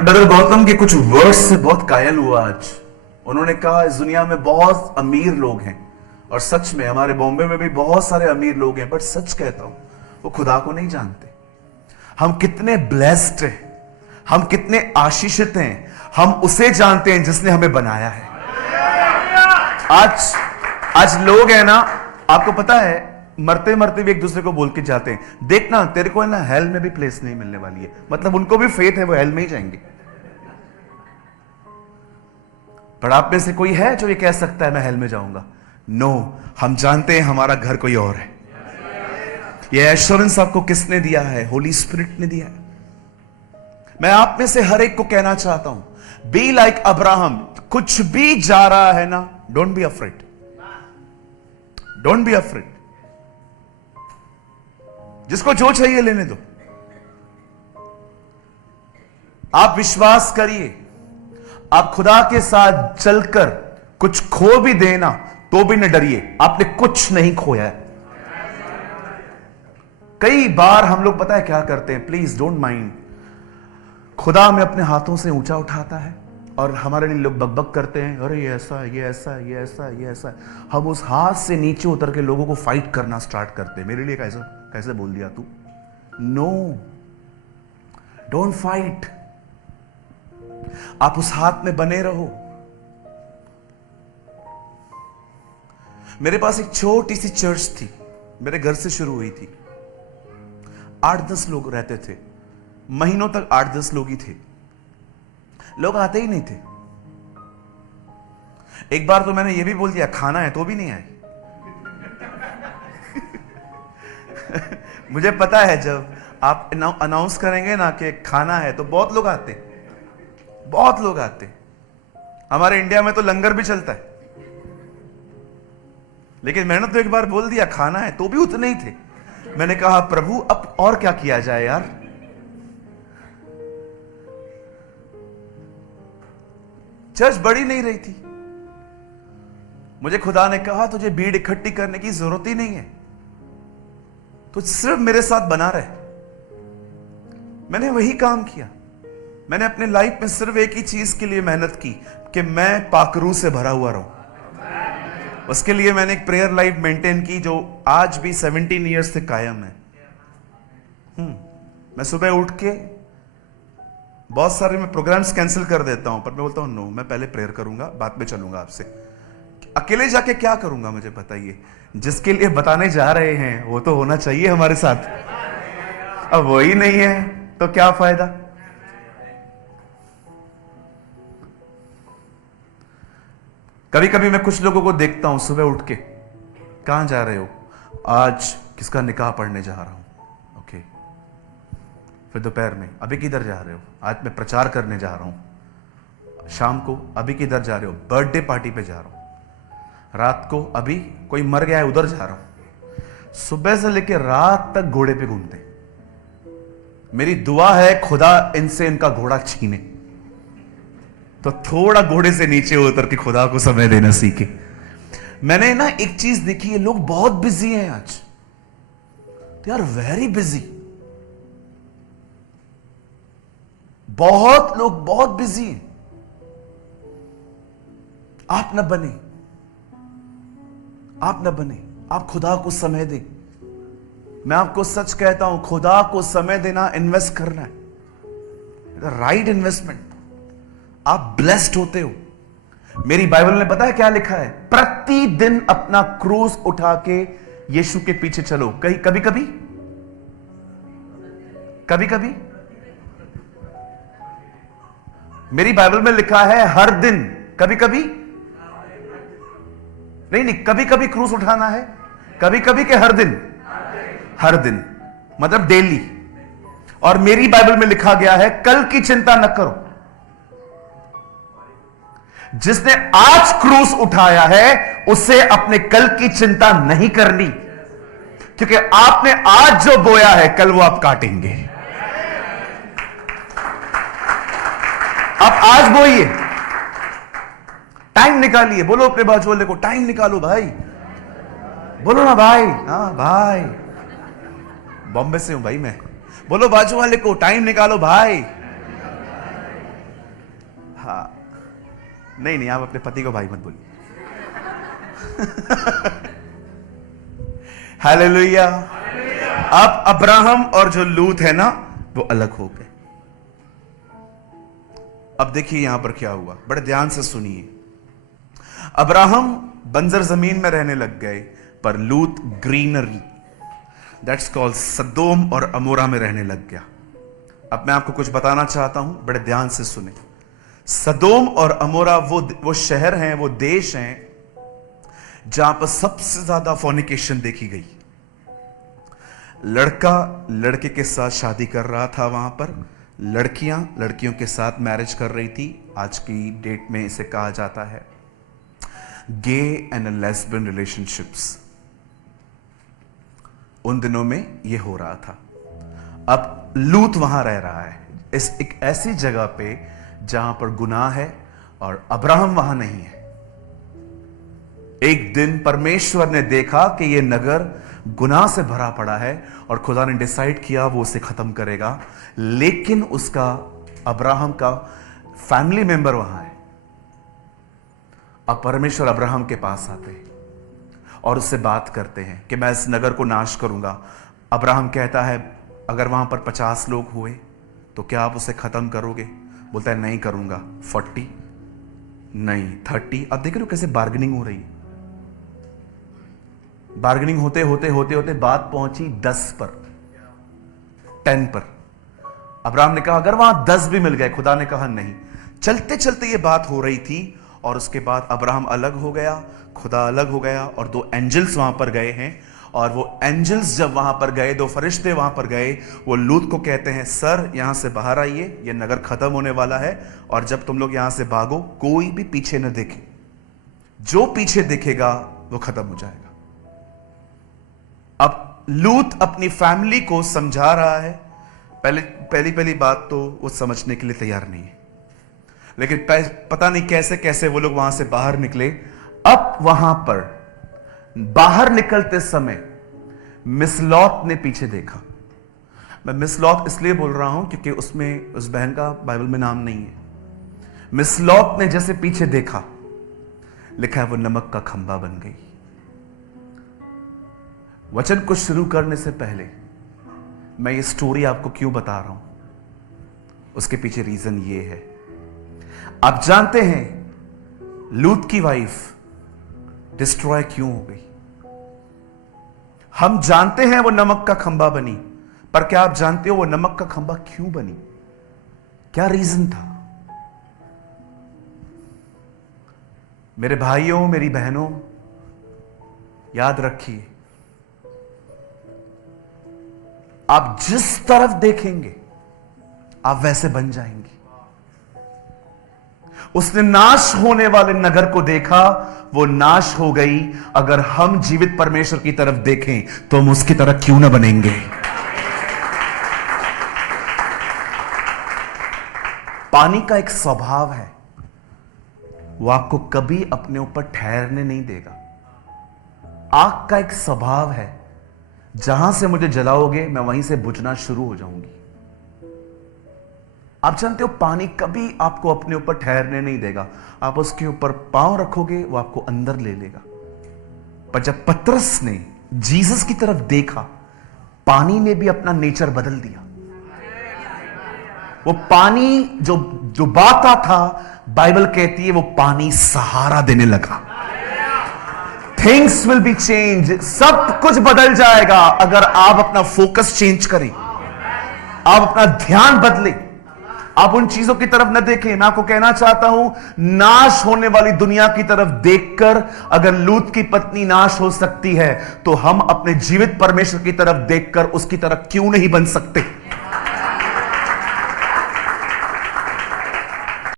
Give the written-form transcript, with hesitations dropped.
Brother Gautam के कुछ words से बहुत कायल हुआ आज। उन्होंने कहा इस दुनिया में बहुत अमीर लोग हैं, और सच में हमारे बॉम्बे में भी बहुत सारे अमीर लोग हैं, बट सच कहता हूं वो खुदा को नहीं जानते। हम कितने ब्लेस्ड हैं, हम कितने आशीषित हैं, हम उसे जानते हैं जिसने हमें बनाया है। आज लोग हैं ना, आपको पता है, मरते मरते भी एक दूसरे को बोल के जाते हैं, देखना तेरे को है ना हेल में भी प्लेस नहीं मिलने वाली है। मतलब उनको भी फेथ है, वो हेल में ही जाएंगे। पर आप में से कोई है जो ये कह सकता है मैं हेल में जाऊंगा? नो, हम जानते हैं हमारा घर कोई और है। ये एश्योरेंस आपको किसने दिया है? होली स्पिरिट ने दिया है। मैं आप में से हर एक को कहना चाहता हूं, बी लाइक अब्राहम। कुछ भी जा रहा है ना, don't be afraid, don't be afraid. जिसको जो चाहिए लेने दो। आप विश्वास करिए, आप खुदा के साथ चलकर कुछ खो भी देना तो भी न डरिए, आपने कुछ नहीं खोया है। कई बार हम लोग पता है क्या करते हैं, प्लीज डोंट माइंड, खुदा हमें अपने हाथों से ऊंचा उठाता है और हमारे लिए लोग बकबक करते हैं, अरे ये ऐसा ये ऐसा ये ऐसा ये ऐसा। हम उस हाथ से नीचे उतर के लोगों को फाइट करना स्टार्ट करते हैं। मेरे लिए कैसे बोल दिया तू? No, don't fight. आप उस हाथ में बने रहो। मेरे पास एक छोटी सी चर्च थी, मेरे घर से शुरू हुई थी। 8-10 लोग रहते थे, महीनों तक 8-10 लोग ही थे, लोग आते ही नहीं थे। एक बार तो मैंने ये भी बोल दिया खाना है, तो भी नहीं आए। मुझे पता है जब आप अनाउंस करेंगे ना कि खाना है तो बहुत लोग आते, बहुत लोग आते। हमारे इंडिया में तो लंगर भी चलता है, लेकिन मैंने तो एक बार बोल दिया खाना है, तो भी उतने ही थे। मैंने कहा प्रभु अब और क्या किया जाए यार। चर्च बढ़ी नहीं रही थी। मुझे खुदा ने कहा तुझे भीड़ इकट्ठी करने की जरूरत ही नहीं है, तो सिर्फ मेरे साथ बना रहे। मैंने वही काम किया। मैंने अपने लाइफ में सिर्फ एक ही चीज के लिए मेहनत की कि मैं पाकरू से भरा हुआ रहूं। उसके लिए मैंने एक प्रेयर लाइफ मेंटेन की जो आज भी 17 ईयर्स से कायम है। मैं सुबह उठ के बहुत सारे मैं प्रोग्राम्स कैंसिल कर देता हूं, पर मैं बोलता हूं नो, मैं पहले प्रेयर करूंगा, बाद में चलूंगा आपसे। अकेले जाके क्या करूंगा मुझे बताइए? जिसके लिए बताने जा रहे हैं वो तो होना चाहिए हमारे साथ। अब वही नहीं है तो क्या फायदा? कभी कभी मैं कुछ लोगों को देखता हूं सुबह उठ के, कहां जा रहे हो? आज किसका निकाह पढ़ने जा रहा हूं। ओके, फिर दोपहर में अभी किधर जा रहे हो? आज मैं प्रचार करने जा रहा हूं। शाम को अभी किधर जा रहे हो? बर्थडे पार्टी पे जा रहा हूं। रात को अभी कोई मर गया है उधर जा रहा हूं। सुबह से लेकर रात तक घोड़े पे घूमते। मेरी दुआ है खुदा इनसे इनका घोड़ा छीने, तो थोड़ा घोड़े से नीचे उतर के खुदा को समय देना सीखे। मैंने ना एक चीज देखी है, लोग बहुत बिजी हैं आज, दे आर वेरी बिजी। बहुत लोग बहुत बिजी हैं। आप न बने, आप न बने, आप खुदा को समय दें। मैं आपको सच कहता हूं, खुदा को समय देना इन्वेस्ट करना है, राइट इन्वेस्टमेंट। आप ब्लेस्ड होते हो। मेरी बाइबल में पता है क्या लिखा है? प्रतिदिन अपना क्रूस उठा के यीशु के पीछे चलो। कहीं कभी कभी कभी कभी मेरी बाइबल में लिखा है हर दिन। कभी कभी नहीं, कभी कभी क्रूस उठाना है, कभी कभी के हर दिन, हर दिन मतलब डेली। और मेरी बाइबल में लिखा गया है कल की चिंता न करो। जिसने आज क्रूस उठाया है उसे अपने कल की चिंता नहीं करनी, क्योंकि आपने आज जो बोया है कल वो आप काटेंगे। आप आज बोइए, टाइम निकालिए। बोलो अपने बाजू वाले को, टाइम निकालो भाई। बोलो ना भाई। हाँ भाई, बॉम्बे से हूं भाई मैं। बोलो बाजू वाले को, टाइम निकालो भाई। नहीं, आप अपने पति को भाई मत बोलिए। हालेलुया। अब अब्राहम और जो लूत है ना, वो अलग हो गए। अब देखिए यहां पर क्या हुआ, बड़े ध्यान से सुनिए। अब्राहम बंजर जमीन में रहने लग गए, पर लूत ग्रीनरी, दैट्स कॉल्ड सदोम और अमोरा में रहने लग गया। अब मैं आपको कुछ बताना चाहता हूं, बड़े ध्यान से सुने। सदोम और अमोरा वो शहर हैं, वो देश हैं जहां पर सबसे ज्यादा फॉर्निकेशन देखी गई। लड़का लड़के के साथ शादी कर रहा था, वहां पर लड़कियां लड़कियों के साथ मैरिज कर रही थी। आज की डेट में इसे कहा जाता है गे एंड लेस्बियन रिलेशनशिप्स। उन दिनों में यह हो रहा था। अब लूत वहां रह रहा है, इस एक ऐसी जगह पे जहां पर गुनाह है, और अब्राहम वहां नहीं है। एक दिन परमेश्वर ने देखा कि यह नगर गुनाह से भरा पड़ा है, और खुदा ने डिसाइड किया वो उसे खत्म करेगा। लेकिन उसका, अब्राहम का फैमिली मेंबर वहां है। अब परमेश्वर अब्राहम के पास आते हैं और उससे बात करते हैं कि मैं इस नगर को नाश करूंगा। अब्राहम कहता है अगर वहां पर 50 लोग हुए तो क्या आप उसे खत्म करोगे? बोलता है नहीं करूंगा। 40 नहीं, 30। अब देख रहे हो कैसे बार्गेनिंग हो रही है। बार्गेनिंग होते होते होते होते बात पहुंची 10 पर, 10 पर। अब्राहम ने कहा अगर वहां 10 भी मिल गए, खुदा ने कहा नहीं। चलते चलते ये बात हो रही थी, और उसके बाद अब्राहम अलग हो गया, खुदा अलग हो गया, और 2 एंजल्स वहां पर गए हैं। और वो एंजल्स जब वहां पर गए, 2 फरिश्ते वहां पर गए, वो लूत को कहते हैं सर यहां से बाहर आइए, ये नगर खत्म होने वाला है, और जब तुम लोग यहां से भागो कोई भी पीछे न देखे, जो पीछे देखेगा वो खत्म हो जाएगा। अब लूत अपनी फैमिली को समझा रहा है। पहली बात तो वो समझने के लिए तैयार नहीं है, लेकिन पता नहीं कैसे कैसे वो लोग वहां से बाहर निकले। अब वहां पर बाहर निकलते समय मिस लॉत ने पीछे देखा। मैं मिस लॉत इसलिए बोल रहा हूं क्योंकि उसमें उस बहन का बाइबल में नाम नहीं है। मिस लॉत ने जैसे पीछे देखा, लिखा है वो नमक का खंबा बन गई। वचन को शुरू करने से पहले मैं ये स्टोरी आपको क्यों बता रहा हूं, उसके पीछे रीजन ये है। आप जानते हैं लूत की वाइफ डिस्ट्रॉय क्यों हो गई? हम जानते हैं वो नमक का खंबा बनी, पर क्या आप जानते हो वो नमक का खंबा क्यों बनी? क्या रीजन था? मेरे भाइयों, मेरी बहनों, याद रखिए, आप जिस तरफ देखेंगे आप वैसे बन जाएंगे। उसने नाश होने वाले नगर को देखा, वो नाश हो गई। अगर हम जीवित परमेश्वर की तरफ देखें तो हम उसकी तरह क्यों ना बनेंगे? पानी का एक स्वभाव है, वो आपको कभी अपने ऊपर ठहरने नहीं देगा। आग का एक स्वभाव है, जहां से मुझे जलाओगे मैं वहीं से बुझना शुरू हो जाऊंगी। आप जानते हो पानी कभी आपको अपने ऊपर ठहरने नहीं देगा। आप उसके ऊपर पांव रखोगे वो आपको अंदर ले लेगा। पर जब पतरस ने जीसस की तरफ देखा, पानी ने भी अपना नेचर बदल दिया। वो पानी जो डुबाता था, बाइबल कहती है वो पानी सहारा देने लगा। थिंग्स विल बी चेंज, सब कुछ बदल जाएगा अगर आप अपना फोकस चेंज करें, आप अपना ध्यान बदलें, आप उन चीजों की तरफ न देखें। मैं आपको कहना चाहता हूं, नाश होने वाली दुनिया की तरफ देखकर अगर लूत की पत्नी नाश हो सकती है, तो हम अपने जीवित परमेश्वर की तरफ देखकर उसकी तरफ क्यों नहीं बन सकते?